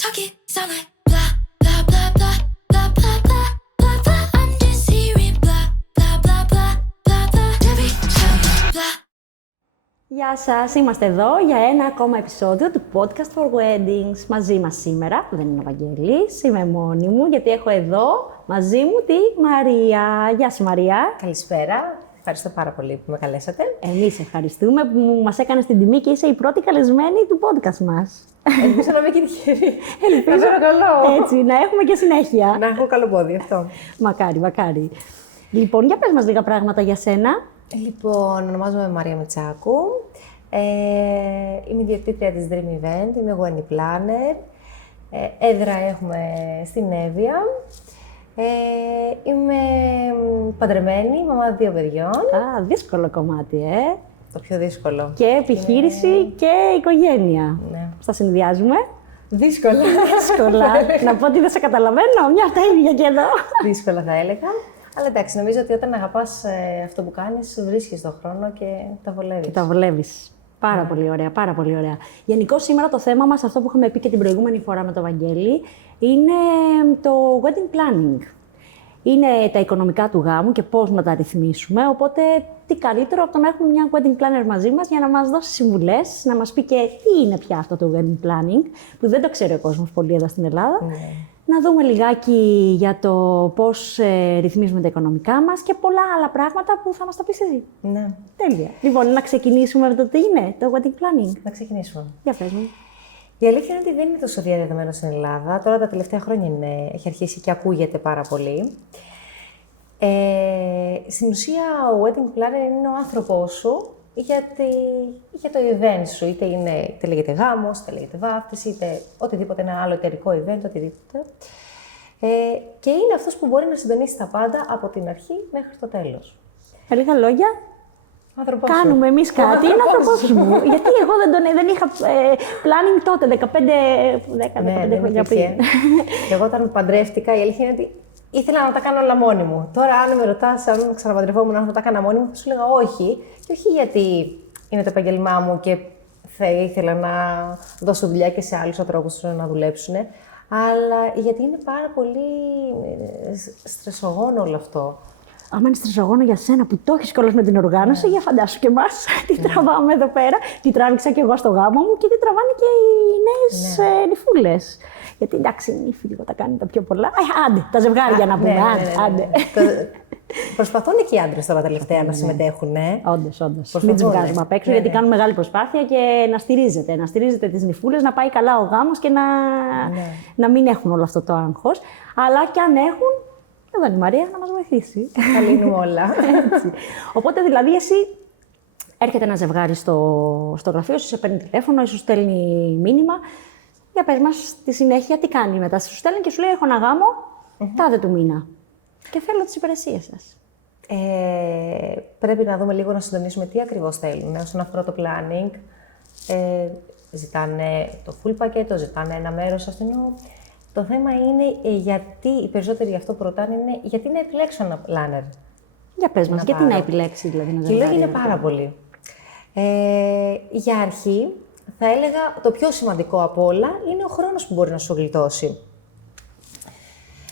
talk it sound like blah blah blah blah blah blah blah blah blah. I'm just hearing blah blah blah blah blah blah. Every time blah. Γεια σας, είμαστε εδώ για ένα ακόμα επεισόδιο του Podcast for Weddings. Μαζί μας σήμερα, δεν είναι ο Βαγγέλης, είμαι μόνη μου, γιατί έχω εδώ μαζί μου τη Μαρία. Γεια σου Μαρία. Καλησπέρα. Ευχαριστώ πάρα πολύ που με καλέσατε. Εμείς ευχαριστούμε που μας έκανες την τιμή και είσαι η πρώτη καλεσμένη του podcast μας. Ελπίζω να είμαι και τυχερή. Ελπίζω καλό. Έτσι, να έχουμε και συνέχεια. Να έχω καλό πόδι αυτό. Μακάρι, μακάρι. Λοιπόν, για πες μας λίγα πράγματα για σένα. Λοιπόν, ονομάζομαι Μαρία Μητσάκου. Είμαι ιδιοκτήτρια της Dream Event, είμαι wedding planner. Έδρα έχουμε στην Εύβοια. Είμαι παντρεμένη, μαμά 2 παιδιών. Α, δύσκολο κομμάτι, Το πιο δύσκολο. Και επιχείρηση και οικογένεια. Ναι. Πώς τα συνδυάζουμε. Δύσκολα. Δύσκολα. Να πω ότι δεν σε καταλαβαίνω, μια τα ίδια και εδώ. Δύσκολα θα έλεγα. Αλλά εντάξει, νομίζω ότι όταν αγαπάς αυτό που κάνεις, βρίσκεις τον χρόνο και τα βολεύεις. Και τα βολεύεις. Πάρα πολύ ωραία, πάρα πολύ ωραία. Γενικώς σήμερα το θέμα μας, αυτό που είχαμε πει και την προηγούμενη φορά με τον Βαγγέλη, είναι το wedding planning. Είναι τα οικονομικά του γάμου και πώς να τα ρυθμίσουμε, οπότε τι καλύτερο από το να έχουμε μια wedding planner μαζί μας για να μας δώσει συμβουλές, να μας πει και τι είναι πια αυτό το wedding planning, που δεν το ξέρει ο κόσμος πολύ εδώ στην Ελλάδα. Να δούμε λιγάκι για το πώς ρυθμίζουμε τα οικονομικά μας και πολλά άλλα πράγματα που θα μας τα πεις εσύ. Ναι. Τέλεια. Λοιπόν, να ξεκινήσουμε με το τι είναι το wedding planning. Να ξεκινήσουμε. Για πες μου. Η αλήθεια είναι ότι δεν είναι τόσο διαδεδομένο στην Ελλάδα. Τώρα τα τελευταία χρόνια έχει αρχίσει και ακούγεται πάρα πολύ. Στην ουσία, ο wedding planner είναι ο άνθρωπός σου για το event σου. Είτε λέγεται γάμος, είτε λέγεται βάφτιση, είτε οτιδήποτε ένα άλλο εταιρικό event, οτιδήποτε. Και είναι αυτός που μπορεί να συντονίσει τα πάντα από την αρχή μέχρι το τέλος. Με λίγα λόγια, κάνουμε εμείς κάτι, είναι άνθρωπός μου. Γιατί εγώ δεν είχα planning τότε, 15 χρόνια πριν. Και εγώ όταν παντρεύτηκα, η αλήθεια είναι ότι ήθελα να τα κάνω όλα μόνη μου. Τώρα, αν με ρωτάς, αν ξαναπαντρευόμουν, αν θα τα έκανα μόνη μου, θα σου έλεγα όχι. Και όχι γιατί είναι το επάγγελμά μου και θα ήθελα να δώσω δουλειά και σε άλλους ανθρώπους να δουλέψουν, αλλά γιατί είναι πάρα πολύ στρεσογόνο όλο αυτό. Άμα είναι στρεσογόνο για σένα που το έχεις κιόλας με την οργάνωση, για φαντάσου και εμάς τι τραβάμε εδώ πέρα. Τι τράβηξα κι εγώ στο γάμο μου και τι τραβάνε και οι νέες νυφούλες. Γιατί εντάξει, η νύφη λίγο τα κάνει τα πιο πολλά. Άντε, τα ζευγάρια να πούμε. Άντε. Προσπαθούν και οι άντρες τώρα τελευταία να συμμετέχουν. Όντως. Μην τους βγάζουμε απ' έξω, γιατί κάνουν μεγάλη προσπάθεια και να στηρίζετε. Να στηρίζετε τις νυφούλες, να πάει καλά ο γάμος και να μην έχουν όλο αυτό το άγχος. Αλλά κι αν έχουν, εδώ είναι η Μαρία να μας βοηθήσει. Θα λύνουμε όλα. Έτσι. Οπότε δηλαδή εσύ έρχεται ένα ζευγάρι στο γραφείο σου, σε παίρνει τηλέφωνο ή σου στέλνει μήνυμα. Για πες μας στη συνέχεια τι κάνει μετά. Σου στέλνει και σου λέει: έχω ένα γάμο, τάδε του μήνα. Και θέλω τις υπηρεσίες σας. Πρέπει να δούμε λίγο να συντονίσουμε τι ακριβώς θέλουν. Όσον αφορά το planning, ζητάνε το full πακέτο, ζητάνε ένα μέρος. Το θέμα είναι γιατί, οι περισσότεροι αυτό που ρωτάνε είναι γιατί να επιλέξω ένα planner. Για πες μας, γιατί να επιλέξει δηλαδή ένα ζευγάρι. Και είναι πάρα πολύ. Για αρχή, θα έλεγα το πιο σημαντικό από όλα είναι ο χρόνος που μπορεί να σου γλιτώσει.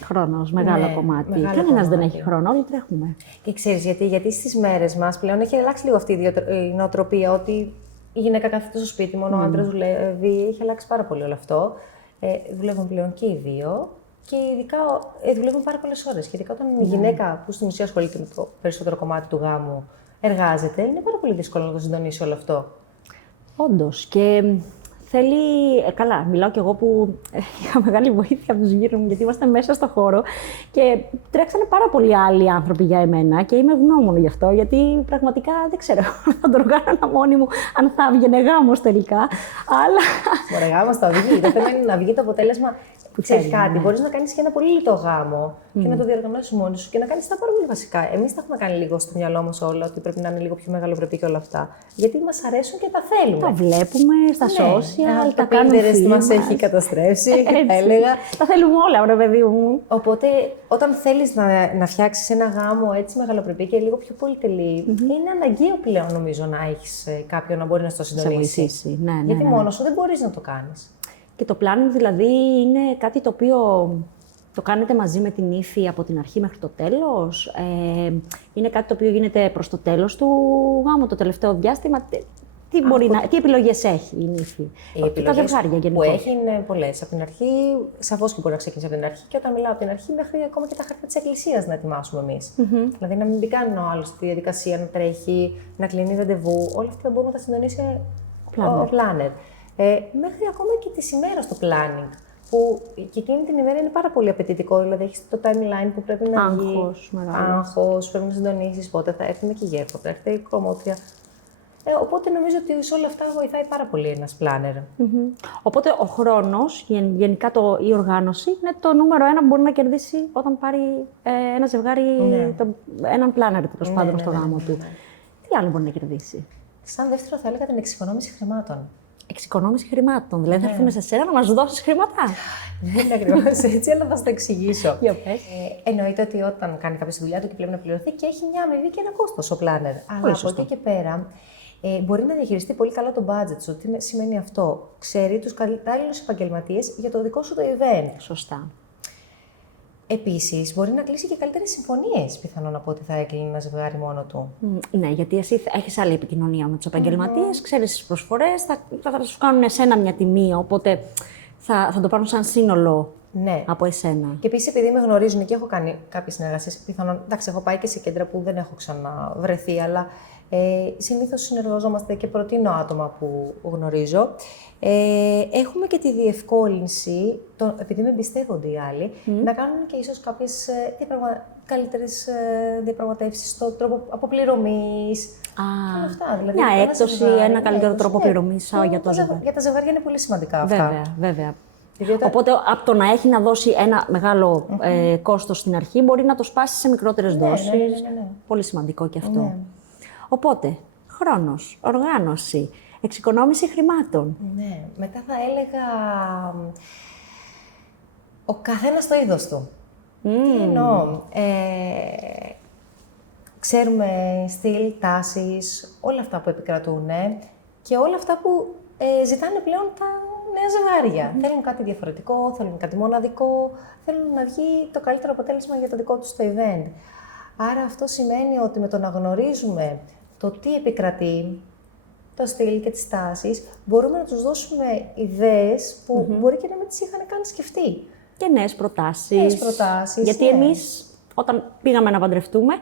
Χρόνος, μεγάλο κομμάτι. Κανένας δεν έχει χρόνο, όλοι τρέχουμε. Και ξέρεις γιατί στις μέρες μας πλέον έχει αλλάξει λίγο αυτή η νοοτροπία ότι η γυναίκα κάθεται στο σπίτι, μόνο ο άντρας δουλεύει. Έχει αλλάξει πάρα πολύ όλο αυτό. Δουλεύουν πλέον και οι δύο και ειδικά δουλεύουν πάρα πολλές ώρες. Και ειδικά όταν η γυναίκα που στην ουσία ασχολείται με το περισσότερο κομμάτι του γάμου εργάζεται, είναι πάρα πολύ δύσκολο να το συντονίσει όλο αυτό. Όντως. Και θέλει. Καλά, μιλάω κι εγώ που είχα μεγάλη βοήθεια από τους γύρω μου, γιατί είμαστε μέσα στο χώρο και τρέξανε πάρα πολλοί άλλοι άνθρωποι για εμένα και είμαι ευγνώμων γι' αυτό, γιατί πραγματικά δεν ξέρω αν θα το οργάνωνα μόνη μου, αν θα έβγαινε γάμος τελικά. Αλλά. Μπορεί γάμος θα βγει. Το θέμα είναι να βγει το αποτέλεσμα. Ξέρεις κάτι, μπορείς να κάνεις και ένα πολύ λιτό γάμο και να το διοργανώσεις μόνος σου και να κάνεις τα πάρα πολύ βασικά. Εμείς τα έχουμε κάνει λίγο στο μυαλό μας όλα, ότι πρέπει να είναι λίγο πιο μεγαλοπρεπή και όλα αυτά. Γιατί μας αρέσουν και τα θέλουμε. Τα βλέπουμε στα social, τα το κάνουμε. Pinterest μας έχει καταστρέψει, θα έλεγα. Τα θέλουμε όλα, ρε παιδί μου. Οπότε, όταν θέλεις να φτιάξεις ένα γάμο έτσι μεγαλοπρεπή και λίγο πιο πολυτελή, είναι αναγκαίο πλέον νομίζω να έχεις κάποιον να μπορεί να στο συντονίσει. Ναι, γιατί μόνος σου δεν μπορείς να το κάνεις. Και το planning δηλαδή είναι κάτι το οποίο το κάνετε μαζί με την ύφη από την αρχή μέχρι το τέλος. Είναι κάτι το οποίο γίνεται προς το τέλος του γάμου, το τελευταίο διάστημα. Τι επιλογές έχει η νύφη? Οι επιλογές τα ζευγάρια που γενικώς. έχει είναι πολλές. Από την αρχή, σαφώς και μπορεί να ξεκινήσει από την αρχή, και όταν μιλάω από την αρχή, μέχρι ακόμα και τα χαρτιά της εκκλησίας να ετοιμάσουμε εμείς. Δηλαδή να μην κάνει ο άλλος τη διαδικασία, να τρέχει, να κλείνει ραντεβού. Όλα αυτά μπορούμε να τα συντονίσει ο planner. Μέχρι ακόμα και τη ημέρα στο planning. Που και εκείνη την ημέρα είναι πάρα πολύ απαιτητικό. Δηλαδή, έχει το timeline που πρέπει να βγει. Άγχος, πρέπει να συντονίσει πότε θα έρθουν και η γέρφα, πότε θα έρθει η κομμότρια. Οπότε νομίζω ότι σε όλα αυτά βοηθάει πάρα πολύ ένας planner. Οπότε ο χρόνος, γενικά η οργάνωση, είναι το νούμερο ένα που μπορεί να κερδίσει όταν πάρει ένα ζευγάρι έναν planner τέλος πάντων στο γάμο του. Τι άλλο μπορεί να κερδίσει? Σαν δεύτερο, θα έλεγα την εξοικονόμηση χρημάτων. Εξοικονόμηση χρημάτων. Δηλαδή, θα έρθουμε σε σένα να μας δώσεις χρήματα. Δεν είναι ακριβώς έτσι, αλλά θα σου το εξηγήσω. Για πες. Εννοείται ότι όταν κάνει κάποιο τη δουλειά του και πρέπει να πληρωθεί και έχει μια αμοιβή και ένα κόστος ο planner. Αλλά από εκεί και πέρα μπορεί να διαχειριστεί πολύ καλά το budget σου. Τι σημαίνει αυτό? Ξέρει τους κατάλληλους επαγγελματίες για το δικό σου το event. Σωστά. Επίσης, μπορεί να κλείσει και καλύτερες συμφωνίες, πιθανόν από ότι θα έκλεινε ένα ζευγάρι μόνο του. Ναι, γιατί εσύ έχεις άλλη επικοινωνία με τους επαγγελματίες, ξέρεις τις προσφορές, θα σου κάνουν εσένα μια τιμή, οπότε θα το πάρουν σαν σύνολο από εσένα. Και επίσης, επειδή με γνωρίζουν και έχω κάνει κάποιες συνεργασίες, πιθανόν, εντάξει, έχω πάει και σε κέντρα που δεν έχω ξαναβρεθεί, αλλά συνήθως συνεργαζόμαστε και προτείνω άτομα που γνωρίζω. Έχουμε και τη διευκόλυνση, επειδή με εμπιστεύονται οι άλλοι, να κάνουν και ίσως κάποιες καλύτερες διαπραγματεύσεις στον τρόπο αποπληρωμής. Δηλαδή, μια έκπτωση, ένα καλύτερο τρόπο πληρωμής για το ζευγάρι. Για τα ζευγάρια είναι πολύ σημαντικά αυτά. Βέβαια. Οπότε από το να έχει να δώσει ένα μεγάλο κόστος στην αρχή, μπορεί να το σπάσει σε μικρότερες δόσεις. Ναι. Πολύ σημαντικό και αυτό. Οπότε, χρόνος, οργάνωση, εξοικονόμηση χρημάτων. Ναι, μετά θα έλεγα ο καθένας το είδος του. Τι εννοώ? Ξέρουμε στυλ, τάσεις, όλα αυτά που επικρατούν και όλα αυτά που ζητάνε πλέον τα νέα ζευγάρια. Θέλουν κάτι διαφορετικό, θέλουν κάτι μοναδικό, θέλουν να βγει το καλύτερο αποτέλεσμα για το δικό τους το event. Άρα αυτό σημαίνει ότι με το να γνωρίζουμε το τι επικρατεί, το στυλ και τις τάσεις, μπορούμε να τους δώσουμε ιδέες που μπορεί και να μην τις είχαν καν σκεφτεί. Και νέες προτάσεις. Γιατί εμείς, όταν πήγαμε να παντρευτούμε,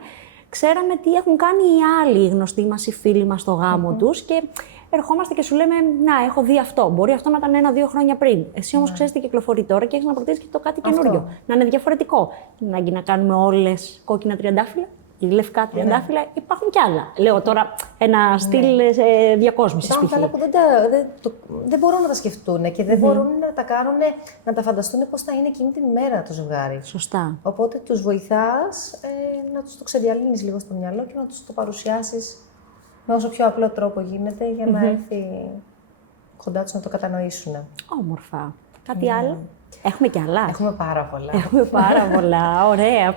ξέραμε τι έχουν κάνει οι άλλοι οι γνωστοί μας, οι φίλοι μας στο γάμο τους και ερχόμαστε και σου λέμε, να, έχω δει αυτό. Μπορεί αυτό να ήταν 1-2 χρόνια πριν. Εσύ όμως ξέρεις τι κυκλοφορεί τώρα και έχεις να προτείνεις και το κάτι καινούριο. Να είναι διαφορετικό. Να κάνουμε όλες κόκκινα τριαντάφυλλα ή λευκά τριαντάφυλλα, υπάρχουν κι άλλα. Λέω τώρα ένα στυλ διακόσμησης. Υπάρχουν άλλα που δεν μπορούν να τα σκεφτούν και δεν μπορούν να τα κάνουν, να τα φανταστούν πώς θα είναι εκείνη την ημέρα το ζευγάρι. Σωστά. Οπότε τους βοηθάς να τους το ξεδιαλύνεις λίγο στο μυαλό και να τους το παρουσιάσεις με όσο πιο απλό τρόπο γίνεται για να έρθει κοντά τους να το κατανοήσουν. Όμορφα. Κάτι άλλο? Έχουμε κι άλλα. Έχουμε πάρα πολλά. Έχουμε πάρα πολλά. Ωραία.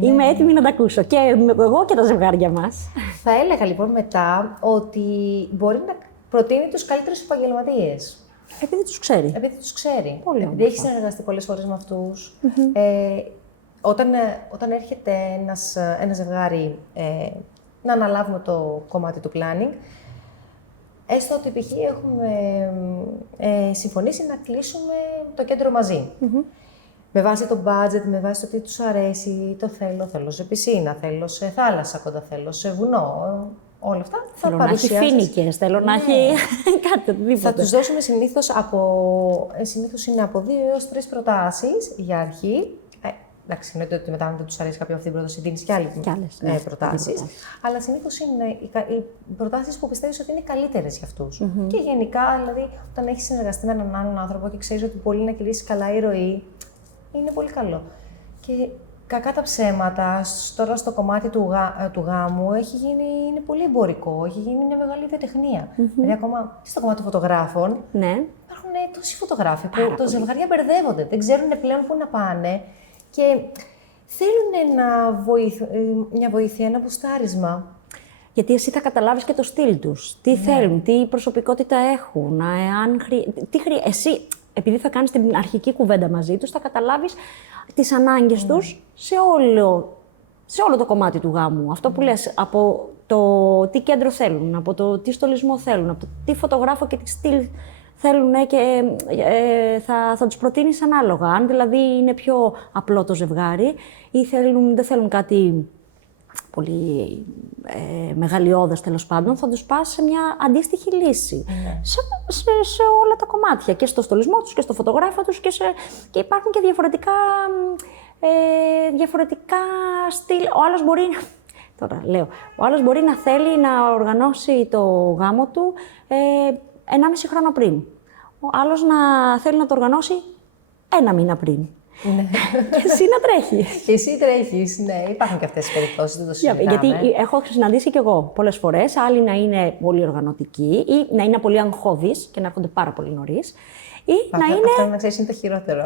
Είμαι έτοιμη να τα ακούσω. Και εγώ και τα ζευγάρια μας. Θα έλεγα λοιπόν μετά ότι μπορεί να προτείνει τους καλύτερους επαγγελματίες. Επειδή τους ξέρει. Επειδή τους ξέρει. Πολύ επειδή έχει συνεργαστεί πολλές φορές με αυτούς. Όταν έρχεται ένα ζευγάρι να αναλάβουμε το κομμάτι του planning, έστω ότι π.χ. έχουμε συμφωνήσει να κλείσουμε το κέντρο μαζί. Με βάση το budget, με βάση το τι τους αρέσει, το θέλω σε πισίνα, θέλω σε θάλασσα κοντά, θέλω σε βουνό, όλα αυτά. Θέλω να έχει φοίνικες, θέλω να έχει κάτι, οτιδήποτε. Θα τους δώσουμε συνήθως είναι από 2 έως 3 προτάσεις για αρχή. Εντάξει, εννοείται ότι μετά, αν δεν τους αρέσει κάποια αυτή την πρόταση, δίνεις και άλλες προτάσεις. Αλλά συνήθως είναι οι προτάσεις που πιστεύεις ότι είναι καλύτερες για αυτούς. Και γενικά, δηλαδή, όταν έχεις συνεργαστεί με έναν άλλον άνθρωπο και ξέρεις ότι μπορεί να κυλήσει καλά η ροή, είναι πολύ καλό. Και κακά τα ψέματα, τώρα στο κομμάτι του γάμου είναι πολύ εμπορικό, έχει γίνει μια μεγάλη βιοτεχνία. Δηλαδή, ακόμα στο κομμάτι των φωτογράφων, υπάρχουν τόσοι φωτογράφοι που τα ζευγάρια μπερδεύονται, δεν ξέρουν πλέον πού να πάνε. Και θέλουν μια βοήθεια, ένα μπουστάρισμα. Γιατί εσύ θα καταλάβεις και το στυλ τους. Τι θέλουν, τι προσωπικότητα έχουν, εσύ επειδή θα κάνεις την αρχική κουβέντα μαζί τους, θα καταλάβεις τις ανάγκες τους σε όλο το κομμάτι του γάμου. Αυτό που λες, από το τι κέντρο θέλουν, από το τι στολισμό θέλουν, από το τι φωτογράφο και τι στυλ θέλουν και θα τους προτείνεις ανάλογα. Αν δηλαδή είναι πιο απλό το ζευγάρι ή δεν θέλουν κάτι πολύ μεγαλειώδες τέλος πάντων, θα τους πας σε μια αντίστοιχη λύση. Σε όλα τα κομμάτια, και στο στολισμό τους και στο φωτογράφο τους και υπάρχουν και διαφορετικά στυλ. Ο άλλος μπορεί, τώρα λέω, ο άλλος μπορεί να θέλει να οργανώσει το γάμο του 1,5 χρόνο πριν. Ο άλλος να θέλει να το οργανώσει 1 μήνα πριν. Ναι. Και εσύ να τρέχεις. Και εσύ τρέχεις, ναι. Υπάρχουν και αυτές τις περιπτώσεις, δεν το συζητάμε. Γιατί έχω συναντήσει κι εγώ πολλές φορές, άλλοι να είναι πολύ οργανωτικοί ή να είναι πολύ αγχώδεις και να έρχονται πάρα πολύ νωρίς. Ή να είναι. Αυτό να ξέρεις είναι το χειρότερο.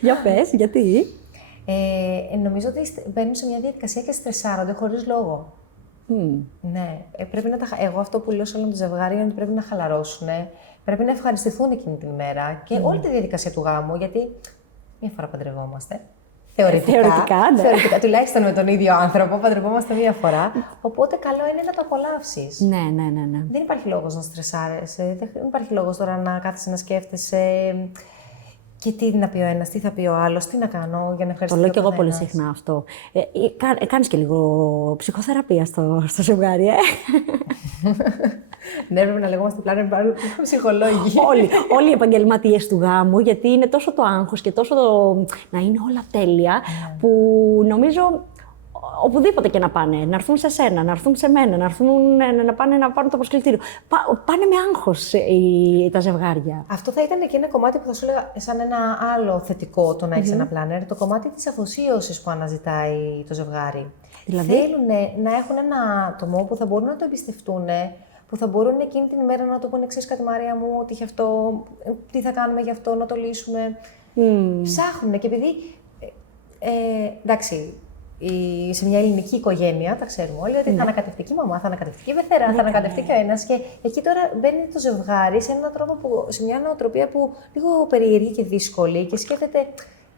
Για πες, γιατί. Νομίζω ότι μπαίνουν σε μια διαδικασία και στρεσάρονται χωρίς λόγο. Ναι. Πρέπει να εγώ αυτό που λέω σε όλο το ζευγάρι είναι ότι πρέπει να χαλαρώσουν, πρέπει να ευχαριστηθούν εκείνη την ημέρα και όλη τη διαδικασία του γάμου, γιατί μία φορά παντρευόμαστε. Θεωρητικά, ναι. Θεωρητικά, τουλάχιστον με τον ίδιο άνθρωπο, παντρευόμαστε μία φορά. Οπότε καλό είναι να το απολαύσεις. Ναι. Δεν υπάρχει λόγος να στρεσάρεσαι, δεν υπάρχει λόγος τώρα να κάθεσαι να σκέφτεσαι και τι να πει ο ένας, τι θα πει ο άλλος, τι να κάνω για να ευχαριστήσω. Το λέω και εγώ πολύ συχνά αυτό. Κάνεις και λίγο ψυχοθεραπεία στο ζευγάρι, Ναι, πρέπει να λεγόμαστε πλάνο ψυχολόγοι. Όλοι οι επαγγελματίες του γάμου, γιατί είναι τόσο το άγχος και τόσο να είναι όλα τέλεια, που νομίζω οπουδήποτε και να πάνε, να έρθουν σε σένα, να έρθουν σε μένα, να πάνε να πάρουν το προσκλητήριο. Πάνε με άγχος τα ζευγάρια. Αυτό θα ήταν και ένα κομμάτι που θα σου έλεγα σαν ένα άλλο θετικό το να έχεις ένα πλάνερ, το κομμάτι της αφοσίωσης που αναζητάει το ζευγάρι. Δηλαδή? Θέλουν να έχουν ένα άτομο που θα μπορούν να το εμπιστευτούν, που θα μπορούν εκείνη την ημέρα να το πούνε: ξέρεις κάτι, Μαρία μου, ότι έχει αυτό, τι θα κάνουμε γι' αυτό, να το λύσουμε. Ψάχνουν και επειδή. Εντάξει, σε μια ελληνική οικογένεια, τα ξέρουμε όλοι, ότι θα ανακατευτεί και η μαμά, θα ανακατευτεί και η βεθερά, θα ανακατευτεί και ο ένας. Και εκεί τώρα μπαίνει το ζευγάρι σε έναν τρόπο σε μια νοοτροπία που λίγο περίεργη και δύσκολη και σκέφτεται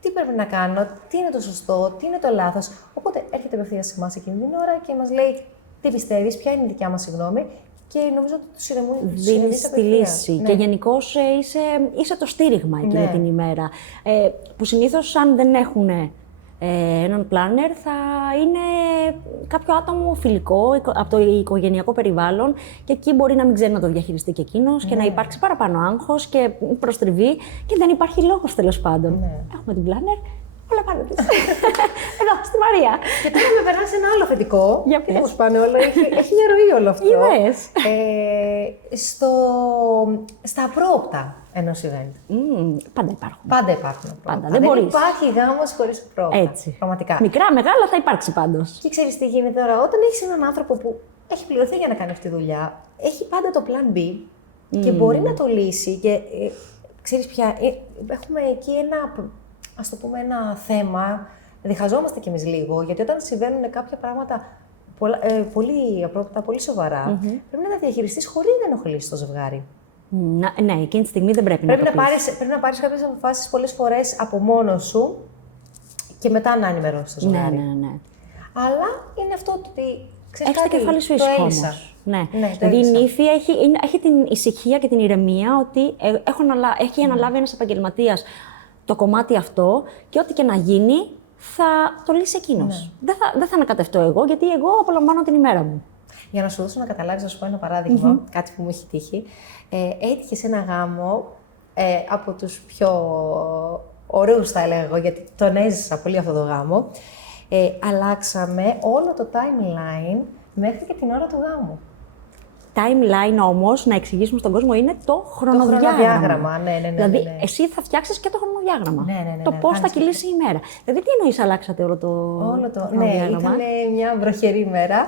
τι πρέπει να κάνω, τι είναι το σωστό, τι είναι το λάθος. Οπότε έρχεται απευθείας σε εμάς εκείνη την ώρα και μας λέει τι πιστεύεις, ποια είναι η δικιά μας γνώμη. Και νομίζω ότι του δίνεις τη λύση. Ναι. Και γενικώς είσαι το στήριγμα εκείνη την ημέρα. Που συνήθως, αν δεν έχουν έναν πλάνερ, θα είναι κάποιο άτομο φιλικό από το οικογενειακό περιβάλλον και εκεί μπορεί να μην ξέρει να το διαχειριστεί και εκείνος και να υπάρξει παραπάνω άγχος και προστριβή και δεν υπάρχει λόγος τέλος πάντων. Έχουμε την πλάνερ. Όλα πάνω της. Εδώ, στη Μαρία. Και τώρα με περάσει ένα άλλο θετικό. Για πες. Πώς πάνε όλα, έχει μια ροή όλο αυτό. Είδες. Στα απρόοπτα ενός event. Πάντα υπάρχουν. Πάντα υπάρχουν. Δεν υπάρχει γάμος χωρίς απρόοπτα. Έτσι. Πραγματικά. Μικρά, μεγάλα θα υπάρξει πάντως. Και ξέρεις τι γίνεται τώρα, όταν έχεις έναν άνθρωπο που έχει πληρωθεί για να κάνει αυτή τη δουλειά, έχει πάντα το plan B και μπορεί να το λύσει. Και ξέρεις πια, έχουμε εκεί ας το πούμε ένα θέμα, διχαζόμαστε κι εμείς λίγο, γιατί όταν συμβαίνουν κάποια πράγματα πολύ σοβαρά, πρέπει να τα διαχειριστείς χωρίς να ενοχλήσεις το ζευγάρι. Ναι, εκείνη τη στιγμή δεν πρέπει να το πεις. Πρέπει να πάρεις κάποιες αποφάσεις πολλές φορές από μόνος σου και μετά να ενημερώσεις το ζευγάρι. Ναι. Αλλά είναι αυτό ότι ξέρεις έχεις το κεφάλι σου ήσυχο όμως. Ναι. Δηλαδή η νύφη έχει την ησυχία και την ηρεμία ότι έχει αναλάβει ένας επαγγελματίας το κομμάτι αυτό και ό,τι και να γίνει θα το λύσει εκείνος. Δεν θα ανακατευτώ εγώ, γιατί εγώ απολαμβάνω την ημέρα μου. Για να σου δώσω να καταλάβεις, να σου πω ένα παράδειγμα, κάτι που μου έχει τύχει. Έτυχε σε ένα γάμο από τους πιο ωραίους, θα έλεγα εγώ, γιατί τον έζησα πολύ αυτό το γάμο. Αλλάξαμε όλο το timeline μέχρι και την ώρα του γάμου. Timeline όμως, να εξηγήσουμε στον κόσμο, είναι το χρονοδιάγραμμα. Ναι. Δηλαδή, εσύ θα φτιάξεις και το χρονοδιάγραμμα. Το πώς θα κυλήσει η ημέρα. Δηλαδή, τι εννοείς αλλάξατε όλο το χρονοδιάγραμμα? Ναι, ήταν μια βροχερή μέρα.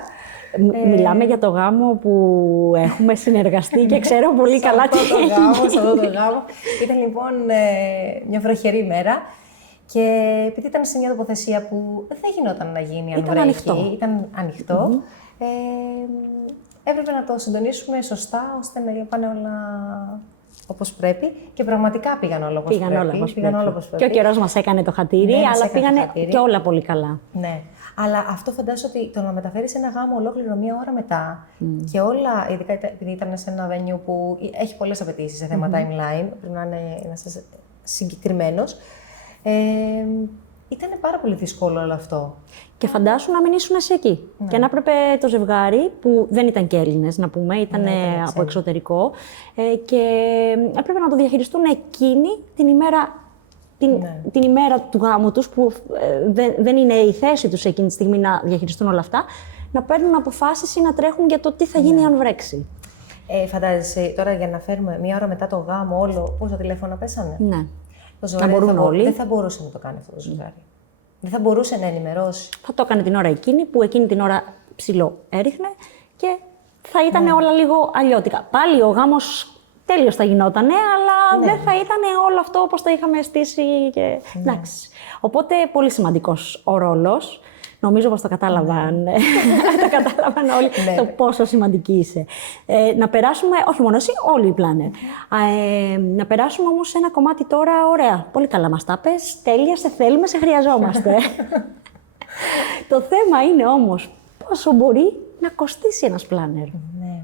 Μιλάμε για το γάμο που έχουμε συνεργαστεί και ξέρω πολύ καλά τι έγινε. Σε αυτό το γάμο. Ήταν λοιπόν μια βροχερή μέρα. Και επειδή ήταν σε μια τοποθεσία που δεν γινόταν να γίνει αν βρέχει, ήταν ανοιχτό. Έπρεπε να το συντονίσουμε σωστά, ώστε να πάνε όλα όπως πρέπει και πραγματικά πήγαν όλα όπως πρέπει. Πήγαν όλα όπως πρέπει. Και ο καιρός μας έκανε το χατήρι, Ναι, μας αλλά έκανε το πήγανε χατήρι. και όλα πολύ καλά. Ναι. Αλλά αυτό φαντάζομαι ότι το να μεταφέρεις ένα γάμο ολόκληρο μία ώρα μετά και όλα, ειδικά επειδή ήταν σε ένα venue που έχει πολλές απαιτήσεις σε θέμα timeline, πρέπει να είναι συγκεκριμένος, ήταν πάρα πολύ δύσκολο όλο αυτό. Και φαντάσου να μην ήσουν εσύ εκεί. Και να έπρεπε το ζευγάρι, που δεν ήταν και Έλληνες, να πούμε, ήταν από εξωτερικό, και έπρεπε να το διαχειριστούν εκείνοι την ημέρα. Την ημέρα του γάμου τους, που δεν είναι η θέση τους εκείνη τη στιγμή να διαχειριστούν όλα αυτά, να παίρνουν αποφάσεις ή να τρέχουν για το τι θα γίνει αν βρέξει. Φαντάζεσαι τώρα για να φέρουμε μία ώρα μετά το γάμο όλο, πόσα τηλέφωνα πέσανε. Ναι. Το ζευγάρι Να μπορούν όλοι. Δεν θα μπορούσε να το κάνει αυτό το ζευγάρι. Δεν θα μπορούσε να ενημερώσει. Θα το έκανε την ώρα εκείνη, που εκείνη την ώρα ψηλό έριχνε και θα ήταν όλα λίγο αλλιώτικα. Πάλι ο γάμος τέλειος θα γινότανε, αλλά δεν θα ήταν όλο αυτό όπως το είχαμε στήσει. Και... Εντάξει. Οπότε, πολύ σημαντικός ο ρόλος. Νομίζω πως το κατάλαβαν, το κατάλαβαν όλοι το πόσο σημαντική είσαι. Να περάσουμε, όχι μόνο εσύ, όλοι οι πλάνερ. Να περάσουμε όμως σε ένα κομμάτι τώρα, ωραία. Πολύ καλά μας τα πες, τέλεια, σε θέλουμε, σε χρειαζόμαστε. Το θέμα είναι όμως πόσο μπορεί να κοστίσει ένας πλάνερ. Ναι.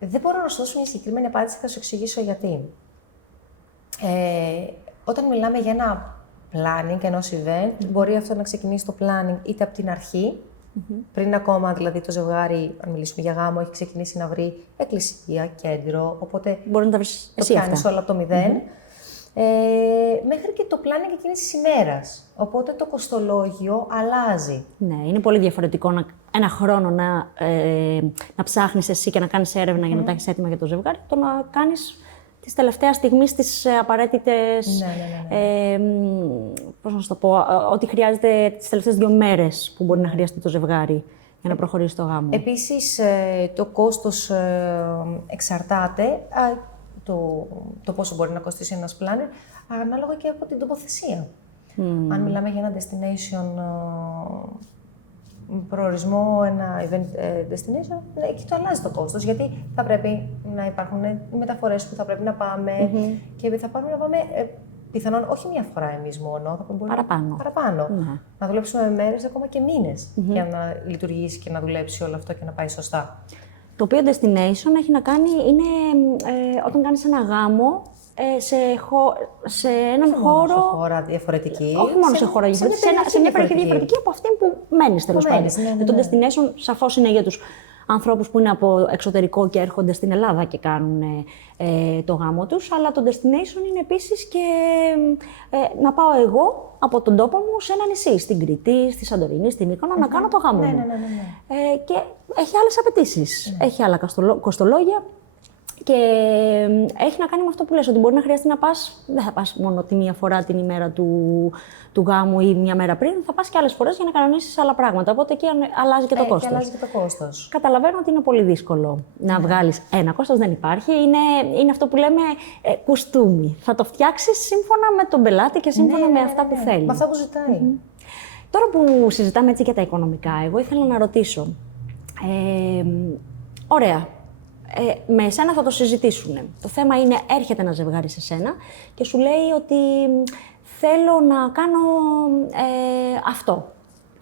Δεν μπορώ να σου δώσω μια συγκεκριμένη απάντηση, θα σου εξηγήσω γιατί. Όταν μιλάμε για ένα planning ενός event, μπορεί αυτό να ξεκινήσει το planning είτε από την αρχή, πριν ακόμα δηλαδή το ζευγάρι, αν μιλήσουμε για γάμο, έχει ξεκινήσει να βρει εκκλησία, κέντρο, οπότε μπορεί να τα βρεις το εσύ πιάνεις αυτά. όλα από το μηδέν, μέχρι και το planning εκείνης της ημέρας. Οπότε το κοστολόγιο αλλάζει. Ναι, είναι πολύ διαφορετικό ένα χρόνο να ψάχνεις εσύ και να κάνεις έρευνα για να τα έχεις έτοιμα για το ζευγάρι, το να κάνεις της τελευταίας στιγμής τις απαραίτητες, πώς να σου το πω, ό,τι χρειάζεται τις τελευταίες 2 μέρες που μπορεί να χρειαστεί το ζευγάρι για να προχωρήσει το γάμο. Επίσης, το κόστος εξαρτάται, το πόσο μπορεί να κοστίσει ένας planner, ανάλογα και από την τοποθεσία. Αν μιλάμε για ένα destination προορισμό, ένα event destination, εκεί το αλλάζει το κόστος, γιατί θα πρέπει να υπάρχουν οι μεταφορές που θα πρέπει να πάμε και θα πάμε να πάμε πιθανόν όχι μία φορά εμείς μόνο, θα πούμε παραπάνω. Να δουλέψουμε μέρες, ακόμα και μήνες, για να λειτουργήσει και να δουλέψει όλο αυτό και να πάει σωστά. Το οποίο destination έχει να κάνει, είναι όταν κάνεις ένα γάμο σε έναν χώρο. Σε χώρα διαφορετική. Όχι μόνο σε χώρα διαφορετική, σε μια περιοχή διαφορετική από αυτή που μένεις, τέλος πάντων. Το destination σαφώς είναι για τους ανθρώπους που είναι από εξωτερικό και έρχονται στην Ελλάδα και κάνουν το γάμο τους, αλλά το destination είναι επίσης και να πάω εγώ από τον τόπο μου σε ένα νησί, στην Κρήτη, στη Σαντορίνη, στην Μύκονο, να κάνω το γάμο μου. Και έχει άλλες απαιτήσεις, έχει άλλα κοστολόγια. Και έχει να κάνει με αυτό που λες, ότι μπορεί να χρειαστεί να πας, δεν θα πας μόνο τη μία φορά την ημέρα του γάμου ή μια μέρα πριν, θα πας και άλλες φορές για να κανονίσεις άλλα πράγματα. Οπότε εκεί αλλάζει και το κόστος. Και αλλάζει και το κόστος. Καταλαβαίνω ότι είναι πολύ δύσκολο να βγάλεις ένα κόστος, δεν υπάρχει. Είναι αυτό που λέμε κουστούμι. Θα το φτιάξεις σύμφωνα με τον πελάτη και σύμφωνα με αυτά που θέλει. Με αυτά που ζητάει. Τώρα που συζητάμε έτσι για τα οικονομικά, εγώ ήθελα να ρωτήσω. Ωραία. Με εσένα θα το συζητήσουν. Το θέμα είναι, έρχεται ένα ζευγάρι σε σένα και σου λέει ότι θέλω να κάνω αυτό.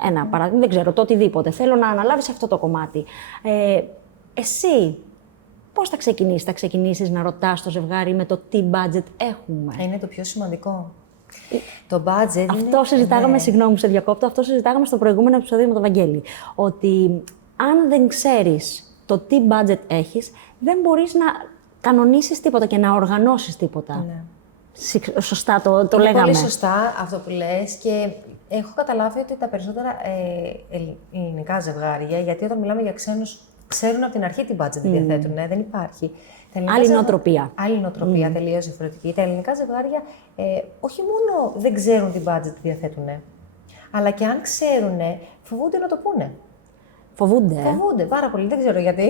Ένα παράδειγμα, δεν ξέρω, το οτιδήποτε. Θέλω να αναλάβεις αυτό το κομμάτι. Εσύ, πώς θα ξεκινήσεις να ρωτάς το ζευγάρι με το τι budget έχουμε. Είναι το πιο σημαντικό. Το budget αυτό συζητάγαμε, συγγνώμη σε διακόπτω, αυτό συζητάγαμε στο προηγούμενο επεισόδιο με τον Βαγγέλη. Ότι αν δεν ξέρεις το τι budget έχεις, δεν μπορείς να κανονίσεις τίποτα και να οργανώσεις τίποτα. Σωστά το λέγαμε. Πολύ σωστά αυτό που λες και έχω καταλάβει ότι τα περισσότερα ελληνικά ζευγάρια, γιατί όταν μιλάμε για ξένους, ξέρουν από την αρχή τι budget διαθέτουν, δεν υπάρχει. Άλλη νοοτροπία. Άλλη νοοτροπία, τελείως διαφορετική. Τα ελληνικά ζευγάρια όχι μόνο δεν ξέρουν τι budget διαθέτουν, αλλά και αν ξέρουν, φοβούνται να το πούνε. Φοβούνται πάρα πολύ. Δεν ξέρω γιατί.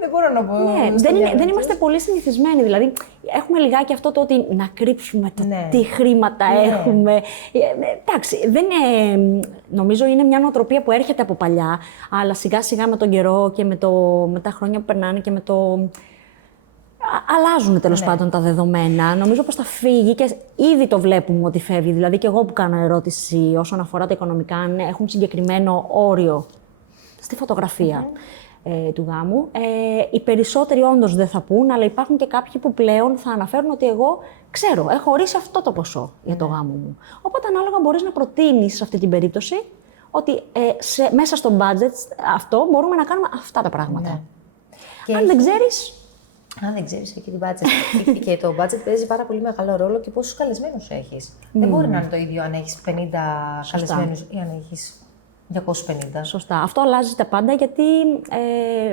Δεν μπορώ να πω. Ναι, δεν είμαστε πολύ συνηθισμένοι. Δηλαδή, έχουμε λιγάκι αυτό το ότι να κρύψουμε το τι χρήματα έχουμε. Εντάξει, νομίζω είναι μια νοοτροπία που έρχεται από παλιά, αλλά σιγά σιγά με τον καιρό και με τα χρόνια που περνάνε και με το. αλλάζουν τέλος πάντων τα δεδομένα. Νομίζω πως θα φύγει και ήδη το βλέπουμε ότι φεύγει. Δηλαδή και εγώ που κάνω ερώτηση όσον αφορά τα οικονομικά, αν έχουν συγκεκριμένο όριο στη φωτογραφία του γάμου. Οι περισσότεροι όντως δεν θα πούν, αλλά υπάρχουν και κάποιοι που πλέον θα αναφέρουν ότι εγώ ξέρω, έχω ορίσει αυτό το ποσό για το γάμο μου. Οπότε ανάλογα μπορείς να προτείνεις σε αυτή την περίπτωση ότι μέσα στο budget αυτό μπορούμε να κάνουμε αυτά τα πράγματα. Και αν δεν ξέρεις... Αν δεν ξέρεις και την budget. Και το budget παίζει πάρα πολύ μεγάλο ρόλο και πόσους καλεσμένους έχεις. Δεν μπορεί να είναι το ίδιο αν έχεις 50 καλεσμένους ή αν έχεις 250. Σωστά. Αυτό αλλάζει τα πάντα γιατί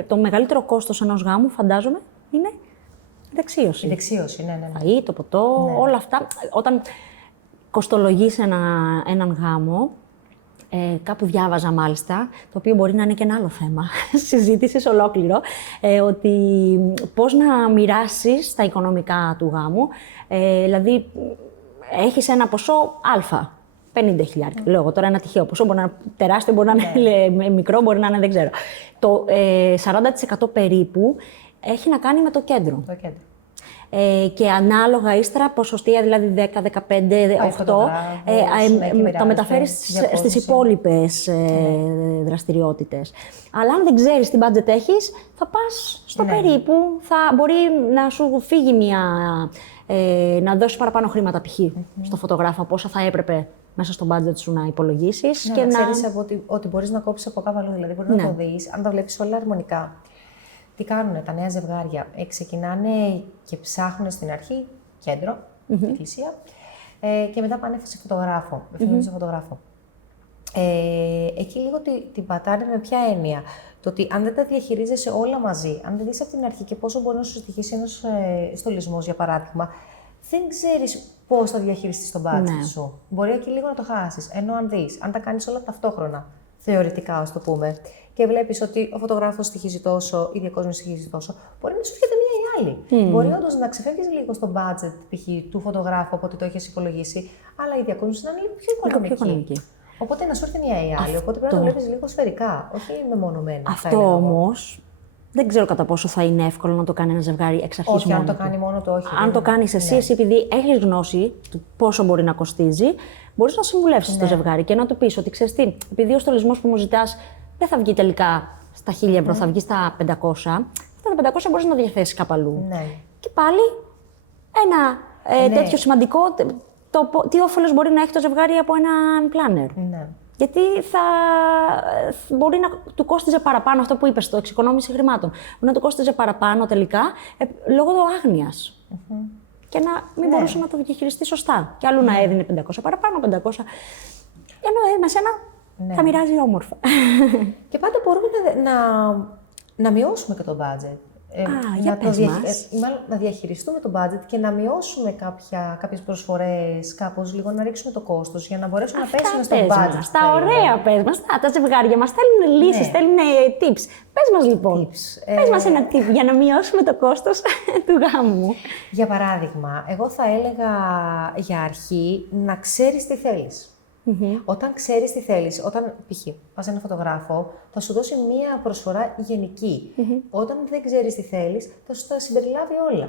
το μεγαλύτερο κόστος ενός γάμου, φαντάζομαι, είναι η δεξίωση. Η δεξίωση, ναι. Φαΐ, το ποτό, όλα αυτά. Όταν κοστολογείς έναν γάμο, κάπου διάβαζα μάλιστα, το οποίο μπορεί να είναι και ένα άλλο θέμα συζήτησης ολόκληρο, ότι πώς να μοιράσεις τα οικονομικά του γάμου. Δηλαδή, έχεις ένα ποσό α, 50.000. Λέω εγώ τώρα ένα τυχαίο ποσό, μπορεί να είναι τεράστιο, μπορεί να είναι μικρό, μπορεί να είναι δεν ξέρω. Το 40% περίπου έχει να κάνει με το κέντρο. Και ανάλογα ύστερα ποσοστία, δηλαδή 10, 15, 8, τα μεταφέρεις στις υπόλοιπες δραστηριότητες. Αλλά αν δεν ξέρεις τι budget έχεις, θα πας στο περίπου, θα μπορεί να σου φύγει να δώσεις παραπάνω χρήματα π.χ. στο φωτογράφο, πόσα θα έπρεπε μέσα στο budget σου να υπολογίσεις. Και να ξέρεις ότι μπορείς να κόψεις από κάπου αλλού, δηλαδή μπορείς να το δεις, αν τα βλέπεις όλα αρμονικά. Τι κάνουν τα νέα ζευγάρια, ξεκινάνε και ψάχνουν στην αρχή κέντρο, εκκλησία, και μετά πάνε σε φωτογράφο, σε φωτογράφο. Εκεί λίγο την πατάνε με ποια έννοια. Το ότι αν δεν τα διαχειρίζεσαι όλα μαζί, αν δεν δεις από την αρχή και πόσο μπορεί να σου στοιχήσει ένας στολισμός, για παράδειγμα, δεν ξέρεις πώς θα διαχειριστείς τον budget σου. Μπορεί εκεί λίγο να το χάσεις. Ενώ αν δεις, αν τα κάνεις όλα ταυτόχρονα, θεωρητικά, ας το πούμε, και βλέπεις ότι ο φωτογράφος στοιχίζει τόσο, η διακόσμηση στοιχίζει τόσο, μπορεί να σου έρχεται μία ή άλλη. Μπορεί όντως να ξεφεύγεις λίγο στο budget π.χ. του φωτογράφου από ό,τι το έχεις υπολογίσει, αλλά η διακόσμηση να είναι λίγο πιο οικονομική. Οπότε να σου έρθει μία ή άλλη. Οπότε πρέπει να το βλέπεις λίγο σφαιρικά, όχι μεμονωμένα. Αυτό όμως δεν ξέρω κατά πόσο θα είναι εύκολο να το κάνει ένα ζευγάρι εξ αρχής. Όχι, αν το κάνει μόνο το όχι. Αν το κάνεις εσύ, επειδή έχεις γνώση του πόσο μπορεί να κοστίζει, μπορείς να συμβουλεύσεις το ζευγάρι και να του πεις ότι ξέρεις τι, επειδή ο στολισμός που μου ζητάς δεν θα βγει τελικά στα 1.000 ευρώ, θα βγει στα 500. Αυτά τα 500 μπορείς να διαθέσεις κάπου αλλού. Και πάλι ένα τέτοιο σημαντικό, τι όφελος μπορεί να έχει το ζευγάρι από έναν πλάνερ. Γιατί μπορεί να του κόστιζε παραπάνω αυτό που είπες, το εξοικονόμηση χρημάτων. Μπορεί να του κόστιζε παραπάνω τελικά λόγω άγνοιας. Και να μην μπορούσε να το διαχειριστεί σωστά. Και άλλου να έδινε 500 παραπάνω, 500. Ενώ με σένα θα μοιράζει όμορφα. Και πάντα μπορούμε να μειώσουμε και το budget. Να διαχειριστούμε το budget και να μειώσουμε κάποιες προσφορές, κάπως λίγο να ρίξουμε το κόστος για να μπορέσουμε να πέσουμε στο budget. Τα ωραία πες μας, τα ζευγάρια μας στέλνουν λύσεις, στέλνουν tips. Πες μας λοιπόν, πες μας ένα tip για να μειώσουμε το κόστος του γάμου. Για παράδειγμα, εγώ θα έλεγα για αρχή να ξέρεις τι θέλεις. Όταν ξέρεις τι θέλεις, όταν π.χ. πας σε έναν φωτογράφο, θα σου δώσει μία προσφορά γενική. Όταν δεν ξέρεις τι θέλεις, θα σου τα συμπεριλάβει όλα.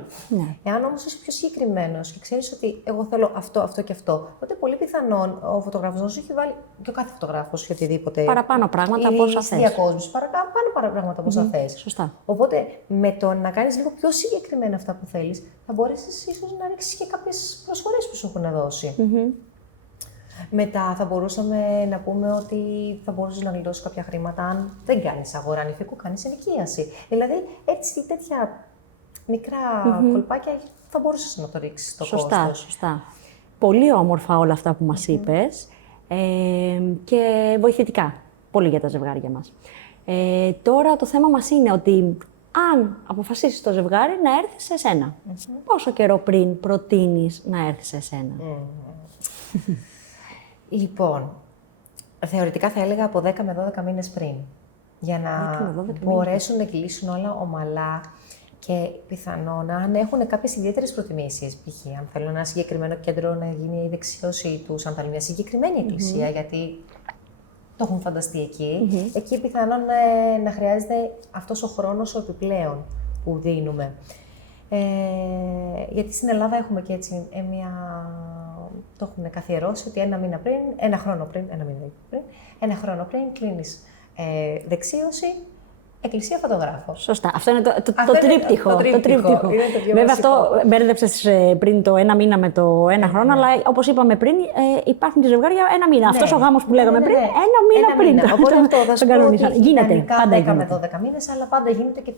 Εάν όμως είσαι πιο συγκεκριμένος και ξέρεις ότι εγώ θέλω αυτό, αυτό και αυτό, τότε πολύ πιθανόν ο φωτογράφος να σου έχει βάλει, και ο κάθε φωτογράφος ή οτιδήποτε. Παραπάνω πράγματα από όσα θες. Διακόσμηση, παραπάνω πράγματα από όσα θες. Σωστά. Οπότε με το να κάνεις λίγο πιο συγκεκριμένα αυτά που θέλεις, θα μπορέσεις ίσως να ρίξεις και κάποιες προσφορές που σου έχουν δώσει. Μετά θα μπορούσαμε να πούμε ότι θα μπορούσες να γλιτώσεις κάποια χρήματα αν δεν κάνεις αγορά νηφικού, κάνεις ενοικίαση. Δηλαδή, έτσι τέτοια μικρά κολπάκια θα μπορούσες να το ρίξεις το κόστος. Σωστά. Πολύ όμορφα όλα αυτά που μας είπες και βοηθητικά πολύ για τα ζευγάρια μας. Τώρα το θέμα μας είναι ότι αν αποφασίσεις το ζευγάρι να έρθει σε εσένα, πόσο καιρό πριν προτείνεις να έρθει σε εσένα? Λοιπόν, θεωρητικά θα έλεγα από 10 με 12 μήνες πριν, για να μπορέσουν να κυλήσουν όλα ομαλά και πιθανόν αν έχουν κάποιες ιδιαίτερες προτιμήσεις. Π.χ. αν θέλουν ένα συγκεκριμένο κέντρο να γίνει η δεξίωσή τους, αν θέλουν μια συγκεκριμένη εκκλησία, γιατί το έχουν φανταστεί εκεί. Εκεί πιθανόν να χρειάζεται αυτός ο χρόνος ο επιπλέον που δίνουμε. Γιατί στην Ελλάδα έχουμε και έτσι το έχουν καθιερώσει ότι ένα χρόνο πριν κλείνεις δεξίωση, εκκλησία, φωτογράφο. Σωστά. Αυτό είναι το τρίπτυχο. Είναι το Βέβαια, αυτό μπέρδεψες πριν το ένα μήνα με το ένα χρόνο, αλλά όπως είπαμε πριν, υπάρχουν και ζευγάρια ένα μήνα. Αυτός ο γάμος που λέγαμε πριν, ένα μήνα πριν. Οπότε αυτό θα σου πω ότι γίνεται. Πάντα 10 με 12 μήνες, αλλά πάντα γίνεται και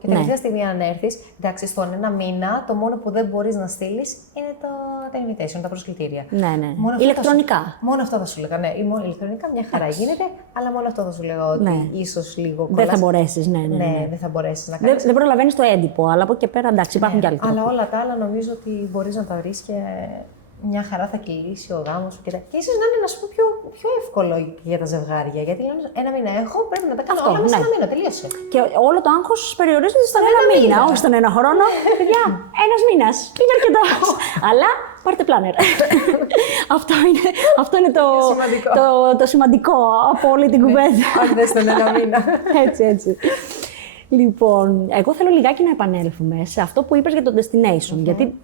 τελευταία στιγμή αν έρθεις. Εντάξει, στον ένα μήνα το μόνο που δεν μπορείς να στείλεις είναι τα invitation, τα προσκλητήρια. Ναι. Ηλεκτρονικά. Μόνο αυτό θα σου λέγα. Ναι, ηλεκτρονικά μια χαρά γίνεται, αλλά μόνο αυτό θα σου λέγα ότι ίσως λίγο δεν θα μπορέσεις, ναι. Δεν θα μπορέσεις να κάνεις. Δεν προλαβαίνεις το έντυπο, αλλά από εκεί και πέρα εντάξει, υπάρχουν και άλλοι τρόποι. Αλλά όλα τα άλλα νομίζω ότι μπορείς να τα βρεις και μια χαρά θα κυλήσει ο γάμος σου. Και ίσως να είναι, να σου πω, πιο εύκολο για τα ζευγάρια. Γιατί λένε ένα μήνα έχω, πρέπει να τα κάνω όλα μέσα ένα μήνα. Τελείωσε. Και όλο το άγχος περιορίζεται στον ένα μήνα, όχι στον ένα χρόνο. Παιδιά, ένας μήνας είναι αρκετό. Αλλά πάρτε πλάνερ. Αυτό είναι το σημαντικό από όλη την κουβέντα. Αν δεν στον ένα μήνα. Έτσι. Λοιπόν, εγώ θέλω λιγάκι να επανέλθουμε σε αυτό που είπες για το destination. Γιατί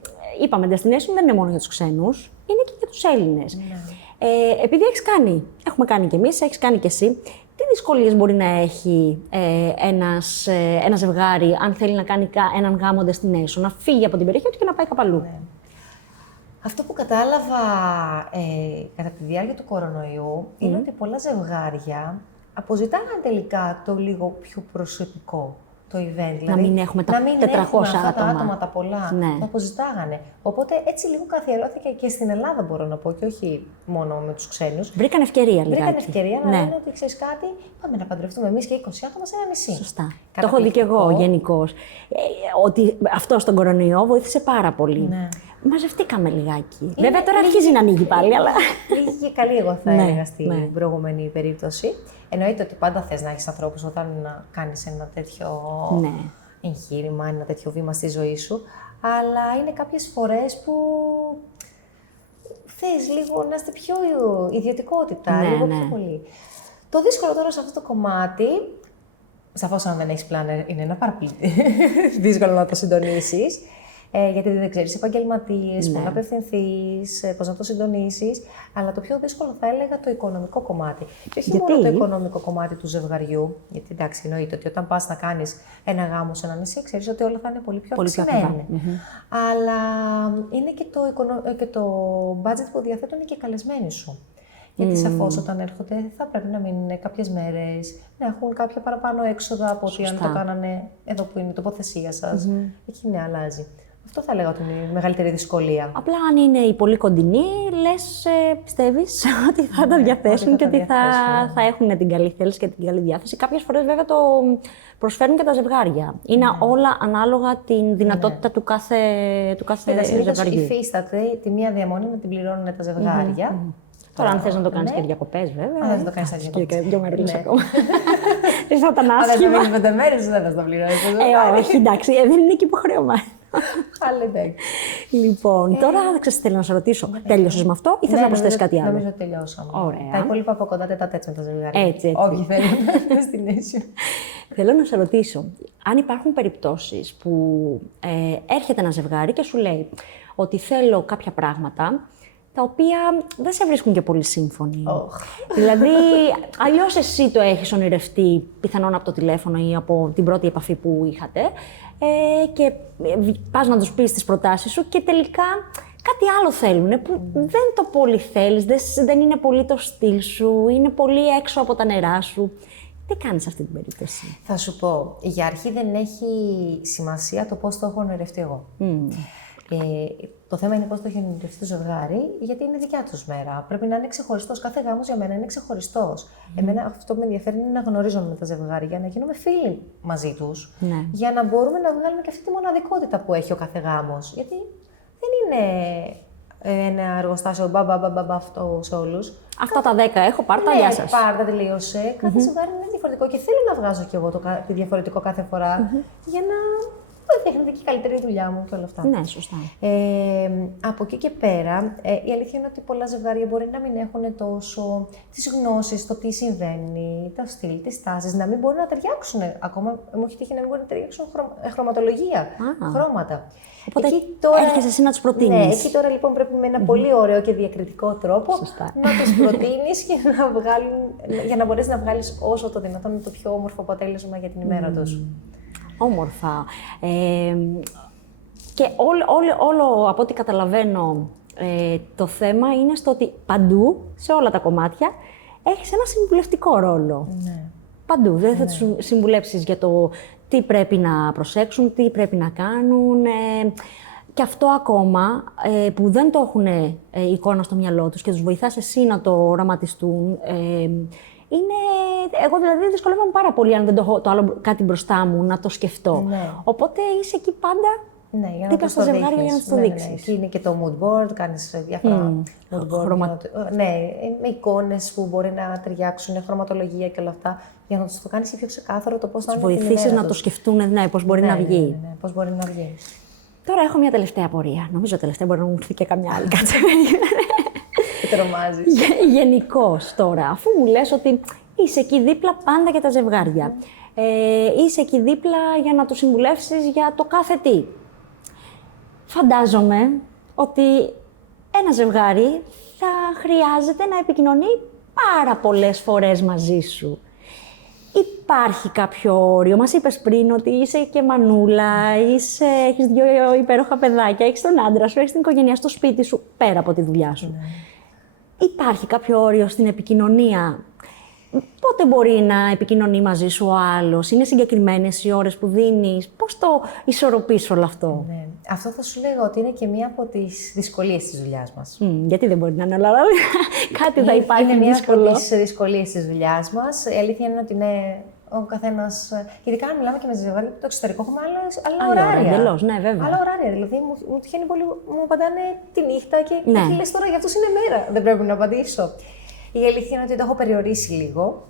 είπαμε, destination δεν είναι μόνο για τους ξένους, είναι και για τους Έλληνες. Επειδή έχουμε κάνει κι εμείς, έχεις κάνει κι εσύ, τι δυσκολίες μπορεί να έχει ένα ζευγάρι αν θέλει να κάνει έναν γάμο destination, να φύγει από την περιοχή του και να πάει κάπου αλλού? Αυτό που κατάλαβα κατά τη διάρκεια του κορονοϊού είναι ότι πολλά ζευγάρια αποζητάγαν τελικά το λίγο πιο προσωπικό το event. Να μην έχουμε τα 400 αυτά τα άτομα. άτομα τα πολλά. Το αποζητάγανε. Οπότε έτσι λίγο καθιερώθηκε και στην Ελλάδα, μπορώ να πω, και όχι μόνο με τους ξένους. Βρήκαν ευκαιρία λιγάκι. Βρήκαν ευκαιρία να λένε ότι ξέρεις κάτι, πάμε να παντρευτούμε εμείς και 20 άτομα σε ένα νησί. Σωστά. Το έχω δει και εγώ γενικώς. Ότι αυτό στον κορονοϊό βοήθησε πάρα πολύ. Ναι. Μαζευτήκαμε λιγάκι. Βέβαια τώρα αρχίζει να ανοίγει πάλι, αλλά. Λίγη και καλή, εγώ θα έλεγα στην προηγούμενη περίπτωση. Εννοείται ότι πάντα θες να έχεις ανθρώπους όταν κάνεις ένα τέτοιο εγχείρημα, ένα τέτοιο βήμα στη ζωή σου. Αλλά είναι κάποιες φορές που θες λίγο να είστε πιο ιδιωτικότητα, λίγο πιο πολύ. Το δύσκολο τώρα σε αυτό το κομμάτι, σαφώς αν δεν έχεις πλάνερ, είναι ένα πάρα πολύ δύσκολο να το συντονίσεις. Γιατί δεν ξέρεις επαγγελματίες, πού να απευθυνθείς, πώς να το συντονίσεις. Αλλά το πιο δύσκολο θα έλεγα το οικονομικό κομμάτι. Και όχι μόνο το οικονομικό κομμάτι του ζευγαριού. Γιατί εντάξει, εννοείται ότι όταν πας να κάνεις ένα γάμο σε ένα νησί, ξέρεις ότι όλα θα είναι πολύ πιο αυξημένα. Αλλά είναι και το budget που διαθέτουν και οι καλεσμένοι σου. Γιατί σαφώς όταν έρχονται θα πρέπει να μείνουν κάποιες μέρες, να έχουν κάποια παραπάνω έξοδα από ότι αν το κάνανε εδώ που είναι η τοποθεσία σας. Εκεί αλλάζει. Αυτό θα έλεγα ότι είναι η μεγαλύτερη δυσκολία. Απλά αν είναι οι πολύ κοντινοί, λες, πιστεύεις ότι θα τα διαθέσουν και ότι θα έχουν την καλή θέληση και την καλή διάθεση. Κάποιες φορές βέβαια το προσφέρουν και τα ζευγάρια. Είναι όλα ανάλογα την δυνατότητα του κάθε ζευγαριού. Υφίσταται τη μία διαμονή να την πληρώνουν τα ζευγάρια. Τώρα, αν θες να το κάνεις και διακοπές, βέβαια. Αν δεν το κάνεις διακοπές. Και 2 μέρες ακόμα. Δεν θα ήταν άσχημα. Αν δεν το 5 μέρες, δεν θα το πληρώνεις. Όχι, εντάξει, δεν είναι και υποχρεωμένο. Πάλι εντάξει. Λοιπόν, τώρα δεν ξέρω τι θέλω να σε ρωτήσω. Τέλειωσες με αυτό ή θες να προσθέσεις κάτι άλλο? Νομίζω ότι τελειώσαμε. Ωραία. Τα υπόλοιπα από κοντά τέτα-τέτ με τα ζευγάρια. Έτσι. Όποιοι θέλουν destination. Θέλω να σε ρωτήσω, αν υπάρχουν περιπτώσεις που έρχεται ένα ζευγάρι και σου λέει ότι θέλω κάποια πράγματα τα οποία δεν σε βρίσκουν και πολύ σύμφωνοι. Δηλαδή, αλλιώς εσύ το έχεις ονειρευτεί, πιθανόν από το τηλέφωνο ή από την πρώτη επαφή που είχατε, και πας να τους πεις τις προτάσεις σου και τελικά κάτι άλλο θέλουν που δεν το πολύ θέλεις, δεν είναι πολύ το στυλ σου, είναι πολύ έξω από τα νερά σου. Τι κάνεις σε αυτή την περίπτωση? Θα σου πω, για αρχή δεν έχει σημασία το πώς το έχω ονειρευτεί εγώ. Το θέμα είναι πώς το έχει ονειρευτεί το ζευγάρι, γιατί είναι δικιά τους μέρα. Πρέπει να είναι ξεχωριστός. Κάθε γάμος για μένα είναι ξεχωριστός. Εμένα αυτό που με ενδιαφέρει είναι να γνωρίζομαι με τα ζευγάρια, για να γίνουμε φίλοι μαζί τους, για να μπορούμε να βγάλουμε και αυτή τη μοναδικότητα που έχει ο κάθε γάμος. Γιατί δεν είναι ένα εργοστάσιο μπαμπα αυτό σε όλους. Αυτά τα 10 έχω, πάρτα, γεια σας. Πάρτα, τελείωσε. Κάθε ζευγάρι είναι διαφορετικό και θέλω να βγάζω κι εγώ τη διαφορετικό κάθε φορά για να Φτιάχνεται και η καλύτερη δουλειά μου και όλα αυτά. Ναι, σωστά. Από εκεί και πέρα, η αλήθεια είναι ότι πολλά ζευγάρια μπορεί να μην έχουν τόσο τις γνώσεις, το τι συμβαίνει, τα στυλ, τις τάσεις, να μην μπορούν να ταιριάξουν. Ακόμα μου έχει τύχει να μην μπορούν να ταιριάξουν χρωματολογία, χρώματα. Οπότε εκεί τώρα, έρχεσαι εσύ να τους προτείνεις. Ναι, εκεί τώρα λοιπόν πρέπει με ένα πολύ ωραίο και διακριτικό τρόπο να τους προτείνεις για να μπορέσεις να βγάλεις όσο το δυνατόν το πιο όμορφο αποτέλεσμα για την ημέρα τους. Όμορφα. Και όλο από ό,τι καταλαβαίνω, το θέμα είναι στο ότι παντού, σε όλα τα κομμάτια, έχεις ένα συμβουλευτικό ρόλο. Ναι. Παντού. Δεν θα τους συμβουλέψεις για το τι πρέπει να προσέξουν, τι πρέπει να κάνουν. Και αυτό ακόμα που δεν το έχουν εικόνα στο μυαλό τους και τους βοηθάς εσύ να το οραματιστούν, είναι. Εγώ δηλαδή δυσκολεύομαι πάρα πολύ αν δεν το έχω το άλλο κάτι μπροστά μου να το σκεφτώ. Ναι. Οπότε είσαι εκεί πάντα. Ναι, για να δίπλα τους στο το ζευγάρι δείχνεις. για να τους το δείξεις. Ναι. Εκεί είναι και το mood board, κάνεις διάφορα mood board. Ναι, με εικόνες που μπορεί να ταιριάξουν, χρωματολογία και όλα αυτά, για να τους το κάνεις και πιο ξεκάθαρο το πώς θα είναι. Τους βοηθήσεις να το σκεφτούν, ναι, πώς μπορεί να βγει. Ναι, πώς μπορεί να βγει. Τώρα έχω μια τελευταία απορία. Νομίζω τελευταία μπορεί να μου έρθει και καμιά άλλη. Κάτσε. Και τρομάζεις. Γενικώς τώρα, αφού μου λες ότι είσαι εκεί δίπλα πάντα για τα ζευγάρια, είσαι εκεί δίπλα για να τους συμβουλεύσεις για το κάθε τι. Φαντάζομαι ότι ένα ζευγάρι θα χρειάζεται να επικοινωνεί πάρα πολλές φορές μαζί σου. Υπάρχει κάποιο όριο? Μας είπες πριν ότι είσαι και μανούλα, έχεις 2 υπέροχα παιδάκια, έχεις τον άντρα σου, έχεις την οικογένεια στο σπίτι σου, πέρα από τη δουλειά σου. Υπάρχει κάποιο όριο στην επικοινωνία? Πότε μπορεί να επικοινωνεί μαζί σου ο άλλος? Είναι συγκεκριμένες οι ώρες που δίνεις? Πώς το ισορροπείς όλο αυτό? Ναι. Αυτό θα σου λέγω ότι είναι και μία από τις δυσκολίες της δουλειάς μας. Γιατί δεν μπορεί να είναι όλα κάτι θα υπάρχει είναι μία δύσκολο. από τις δυσκολίες της δουλειάς μας. Η αλήθεια είναι ότι ναι, ο καθένας. Ειδικά αν μιλάμε και με ζευγάρια από το εξωτερικό, έχουμε άλλα ωράρια. Εντελώς, ναι, βέβαια. Άλλα ωράρια. Δηλαδή μου τυχαίνει πολύ, μου απαντάνε τη νύχτα και λες τώρα για αυτούς είναι μέρα. Δεν πρέπει να απαντήσω. Η αλήθεια είναι ότι το έχω περιορίσει λίγο.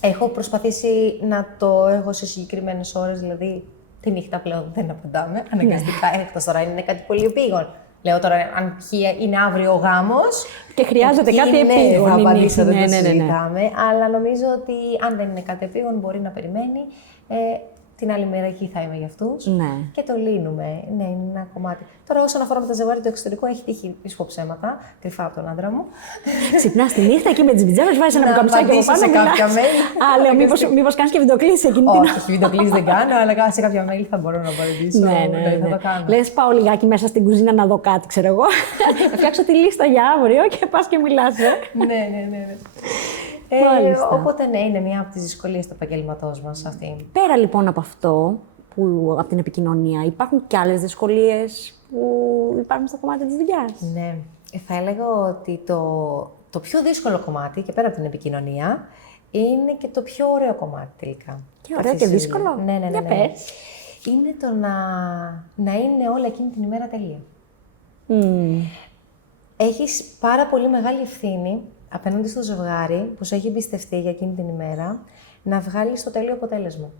Έχω προσπαθήσει να το έχω σε συγκεκριμένες ώρες, δηλαδή τη νύχτα πλέον δεν απαντάμε. Αναγκαστικά, εκτός τώρα είναι κάτι πολύ επίγον. Λέω τώρα, αν είναι αύριο ο γάμος. Και χρειάζεται κάτι επίγον. Θα απαντήσω, δεν το συζητάμε. Αλλά νομίζω ότι αν δεν είναι κάτι επίγον, μπορεί να περιμένει. Την άλλη μέρα εκεί θα είμαι για αυτούς. Ναι. Και το λύνουμε. Ναι, είναι ένα κομμάτι. Τώρα, όσον αφορά με τα ζευγάρια του εξωτερικού, έχει τύχει πίσω ψέματα, κρυφά από τον άντρα μου. Ξυπνάς τη νύχτα εκεί με τις πιτζάμες, βάζεις ένα μπουκαμισάκι από πάνω. Σε κάποια mail. Λέω, μήπως κάνεις και βιντεοκλήση εκείνη την ώρα. Όχι, βιντεοκλήση δεν κάνω, αλλά σε κάποια mail θα μπορώ να απαντήσω. Ναι. Θα το κάνω. Λες, πάω λιγάκι μέσα στην κουζίνα να δω κάτι, ξέρω εγώ. Θα φτιάξω τη λίστα για αύριο και πας και μιλάς. Ναι. Οπότε ναι, είναι μία από τις δυσκολίες του επαγγέλματός μας αυτή. Πέρα λοιπόν από αυτό, από την επικοινωνία, υπάρχουν και άλλες δυσκολίες που υπάρχουν στο κομμάτι της δουλειάς? Ναι, θα έλεγα ότι το πιο δύσκολο κομμάτι, και πέρα από την επικοινωνία, είναι και το πιο ωραίο κομμάτι τελικά. Και ωραίο και δύσκολο. Ναι. Για πες. Είναι το να είναι όλα εκείνη την ημέρα τέλεια. Έχεις πάρα πολύ μεγάλη ευθύνη απέναντι στο ζευγάρι που σου έχει εμπιστευτεί για εκείνη την ημέρα, να βγάλεις το τέλειο αποτέλεσμα.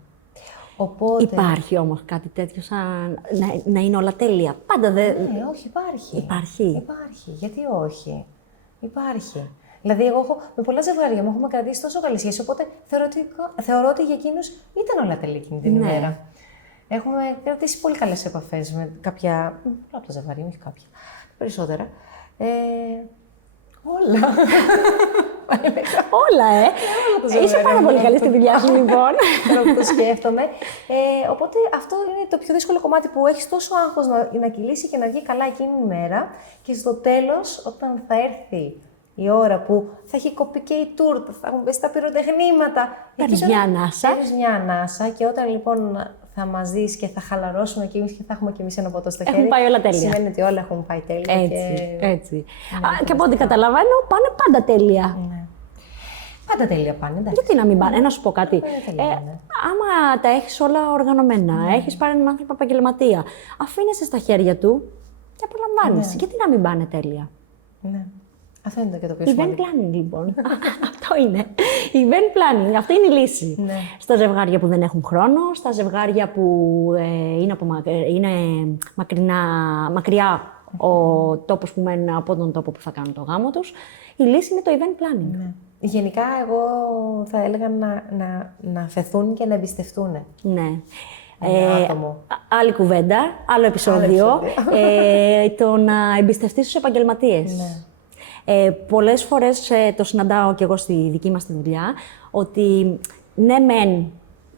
Οπότε... Υπάρχει όμως κάτι τέτοιο σαν να είναι όλα τέλεια? Πάντα δεν... Ναι, όχι, υπάρχει. Υπάρχει. Γιατί όχι. Υπάρχει. Δηλαδή, εγώ έχω, με πολλά ζευγάρια μου έχουμε κρατήσει τόσο καλή σχέση, οπότε θεωρώ ότι για εκείνους ήταν όλα τέλεια εκείνη την ημέρα. Έχουμε κρατήσει πολύ καλές επαφές με κάποια... από τα ζευγάρια, όχι κάποια. Περισσότερα. Όλα. Όλα, Είσαι πάρα πολύ καλή στη δουλειά σου, λοιπόν. Τώρα που το σκέφτομαι. Οπότε αυτό είναι το πιο δύσκολο κομμάτι που έχεις τόσο άγχος να κυλήσει και να βγει καλά εκείνη η μέρα. Και στο τέλος, όταν θα έρθει η ώρα που θα έχει κοπεί και η τούρτα, θα έχουν πέσει τα πυροτεχνήματα. Παίρνεις μια ανάσα. Παίρνεις μια ανάσα και όταν λοιπόν θα μας δεις και θα χαλαρώσουμε κι εμείς και θα έχουμε κι εμείς ένα ποτό στο χέρι. Έχουν πάει όλα τέλεια. Σημαίνει ότι όλα έχουν πάει τέλεια. Έτσι. Και από ό,τι καταλαβαίνω, πάνε πάντα τέλεια. Ναι. Πάντα τέλεια πάνε, εντάξει. Γιατί να μην πάνε, να σου πω κάτι. Άμα τα έχεις όλα οργανωμένα, έχεις πάρει έναν άνθρωπο επαγγελματία, αφήνεσαι στα χέρια του και απολαμβάνεις. Γιατί να μην πάνε τέλεια? Ναι. Αυτό είναι και το πιο Event σημαντικό. planning, λοιπόν. Αυτό είναι. Event planning. Αυτή είναι η λύση. Ναι. Στα ζευγάρια που δεν έχουν χρόνο, στα ζευγάρια που είναι μακριά ο τόπος που μένουν από τον τόπο που θα κάνουν το γάμο τους. Η λύση είναι το event planning. Ναι. Γενικά, εγώ θα έλεγα να φεθούν και να εμπιστευτούν. Ναι. Άτομο. Άλλη κουβέντα, άλλο επεισόδιο. Το να εμπιστευτείς τους επαγγελματίες. Ναι. Πολλές φορές το συναντάω και εγώ στη δική μας τη δουλειά, ότι ναι μεν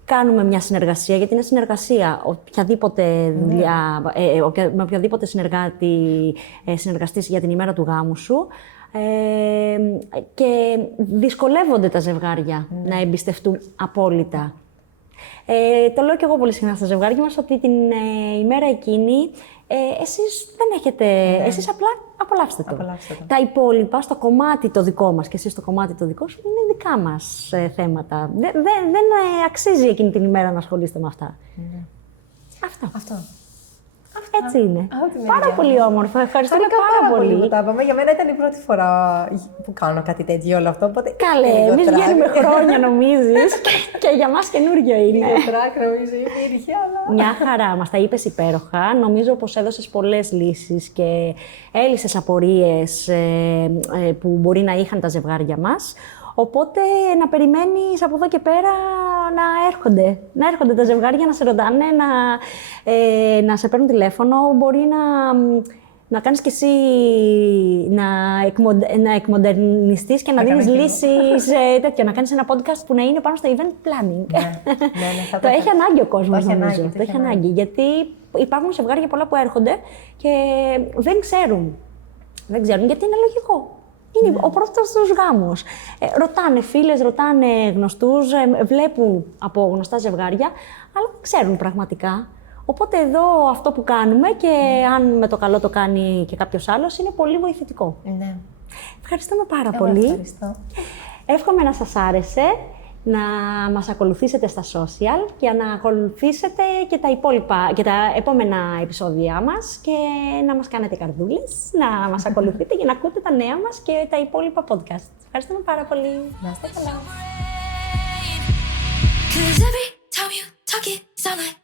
κάνουμε μια συνεργασία, γιατί είναι συνεργασία. Οποιαδήποτε δουλειά, με οποιοδήποτε συνεργάτη συνεργαστείς για την ημέρα του γάμου σου, και δυσκολεύονται τα ζευγάρια να εμπιστευτούν απόλυτα. Το λέω και εγώ πολύ συχνά στα ζευγάρια μας, ότι την ημέρα εκείνη εσείς δεν έχετε, εσείς απλά απολαύστε το. Τα υπόλοιπα στο κομμάτι το δικό μας και εσείς στο κομμάτι το δικό σου είναι δικά μας θέματα. Δεν αξίζει εκείνη την ημέρα να ασχολείστε με αυτά. Αυτό. Έτσι είναι. Πάρα πολύ όμορφα. Ευχαριστούμε πάρα πολύ. Που τα είπαμε. Για μένα ήταν η πρώτη φορά που κάνω κάτι τέτοιο όλο αυτό. Οπότε Καλέ, εμείς βγαίνουμε χρόνια, νομίζεις, και για μας καινούριο είναι. Λίγο τρακ, νομίζω, υπήρχε, αλλά... Μια χαρά, μας τα είπες υπέροχα. Νομίζω πως έδωσες πολλές λύσεις και έλυσες απορίες που μπορεί να είχαν τα ζευγάρια μας. Οπότε να περιμένεις από εδώ και πέρα να έρχονται τα ζευγάρια, να σε ρωτάνε, να σε παίρνουν τηλέφωνο. Μπορεί να κάνεις κι εσύ να εκμοντερνιστείς και να δίνεις λύσεις τέτοια, να κάνεις ένα podcast που να είναι πάνω στο event planning. Το έχει ανάγκη ο κόσμος, νομίζω. Το έχει ανάγκη, γιατί υπάρχουν ζευγάρια πολλά που έρχονται και δεν ξέρουν. Δεν ξέρουν, γιατί είναι λογικό. Είναι ο πρώτος τους γάμος. Ρωτάνε φίλες, ρωτάνε γνωστούς, βλέπουν από γνωστά ζευγάρια, αλλά δεν ξέρουν πραγματικά. Οπότε εδώ αυτό που κάνουμε, και αν με το καλό το κάνει και κάποιος άλλος, είναι πολύ βοηθητικό. Ναι. Ευχαριστούμε πάρα πολύ. Ευχαριστώ. Εύχομαι να σας άρεσε, να μας ακολουθήσετε στα social και να ακολουθήσετε και τα επόμενα επεισόδια μας και να μας κάνετε καρδούλες, να μας ακολουθείτε και να ακούτε τα νέα μας και τα υπόλοιπα podcast. Ευχαριστούμε πάρα πολύ. Να είστε καλά. Cause every time you talk it sound like